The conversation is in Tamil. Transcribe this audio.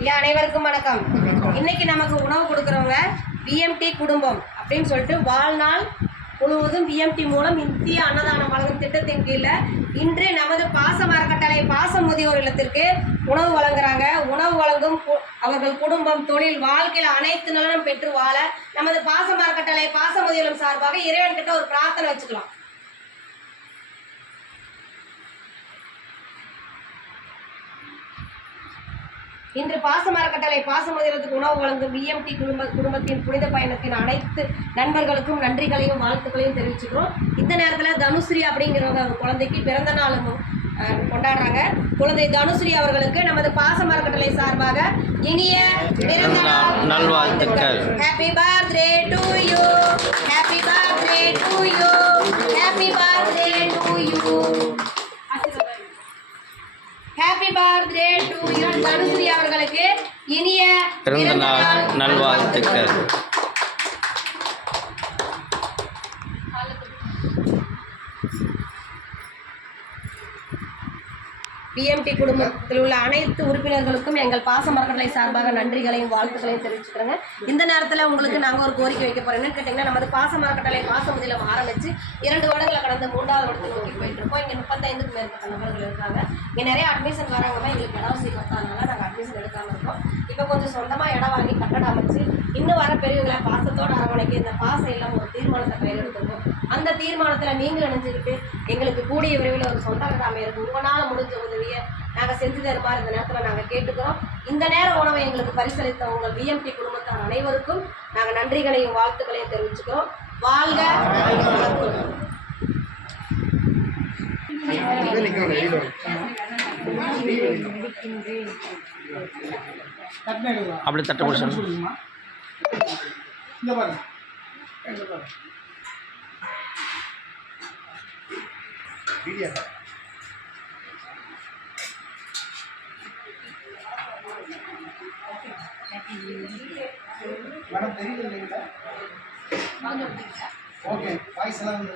ஐயா அனைவருக்கும் வணக்கம். இன்னைக்கு நமக்கு உணவு கொடுக்குறவங்க பிஎம்டி குடும்பம் அப்படின்னு சொல்லிட்டு வாழ்நாள் முழுவதும் பிஎம்டி மூலம் இந்திய அன்னதானம் வழங்கும் திட்டத்தின் கீழே இன்று நமது பாச மரக்கட்டளை பாச முதியோர் இல்லத்திற்கு உணவு வழங்குறாங்க. உணவு வழங்கும் அவர்கள் குடும்பம் தொழில் வாழ்க்கையில் அனைத்து நலனும் பெற்று வாழ நமது பாச மரக்கட்டளை பாச முதியோர் சார்பாக இறைவன் கிட்ட ஒரு பிரார்த்தனை வச்சுக்கலாம். இன்று பாச மரக்கட்டளை பாச முதியோருக்கு உணவு வழங்கும் பிஎம்டி குடும்பத்தின் புனித பயணத்தின் அனைத்து நண்பர்களுக்கும் நன்றிகளையும் வாழ்த்துக்களையும் தெரிவிச்சுக்கிறோம். இந்த நேரத்தில் தனுஸ்ரீ அப்படிங்கிறவங்க ஒரு குழந்தைக்கு பிறந்த நாளும் கொண்டாடுறாங்க. குழந்தை தனுஸ்ரீ அவர்களுக்கு நமது பாச மரக்கட்டளை சார்பாக இனிய பிறந்த நாள் நல்வாழ்த்துக்கள். Happy birthday to you, happy birthday to you, happy birthday to you, happy birthday to you. Dhanushree அவர்களுக்கு இனிய பிறந்த நாள் நல்வாழ்த்துக்கள். பிஎம்டி குடும்பத்தில் உள்ள அனைத்து உறுப்பினர்களுக்கும் எங்கள் பாச மரக்கட்டளை சார்பாக நன்றிகளையும் வாழ்த்துக்களையும் தெரிவிச்சுக்கிறேங்க. இந்த நேரத்தில் உங்களுக்கு நாங்கள் ஒரு கோரிக்கை வைக்க போகிறோம். என்னன்னு கேட்டிங்கன்னா, நமது பாச மரக்கட்டளை பாச முதியம் ஆரம்பித்து 2 வருடங்களை கடந்த 3வது வருடத்தை நோக்கி போயிட்டு இருக்கோம். இங்கே 35க்கும் மேற்பட்ட நபர்கள் இருக்காங்க. இங்கே நிறைய அட்மிஷன் வராங்கன்னா எங்களுக்கு இடம் வசதி பத்தாதனால நாங்கள் அட்மிஷன் எடுக்காமல் இருக்கோம். இப்போ கொஞ்சம் சொந்தமாக இடம் வாங்கி கட்டடம் அமைச்சு இன்னும் வர பெரியவங்களை பாசத்தோடு அரவணைக்கு இந்த பாசம் இல்லாமல் ஒரு தீர்மானத்தை கையில் எடுத்துருக்கோம். அந்த தீர்மானத்தில் நீங்கள் நினைஞ்சுக்கிட்டு எங்களுக்கு கூடிய விரைவில் ஒரு சொந்த இடம் அமையிருக்கு உங்களால் முடிஞ்ச உதவியை நாங்கள் செஞ்சு தருமாறு இந்த நேரத்தில் நாங்கள் கேட்டுக்கிறோம். இந்த நேர உணவை எங்களுக்கு பரிசளித்த உங்கள் பிஎம்டி குடும்பத்தார் அனைவருக்கும் நாங்கள் நன்றிகளையும் வாழ்த்துக்களையும் தெரிவிச்சுக்கிறோம். வாழ்க அப்படி தட்ட மேடம் தெரியுது இல்லைங்களா? ஓகே வாய்ஸ் எல்லாம் வந்து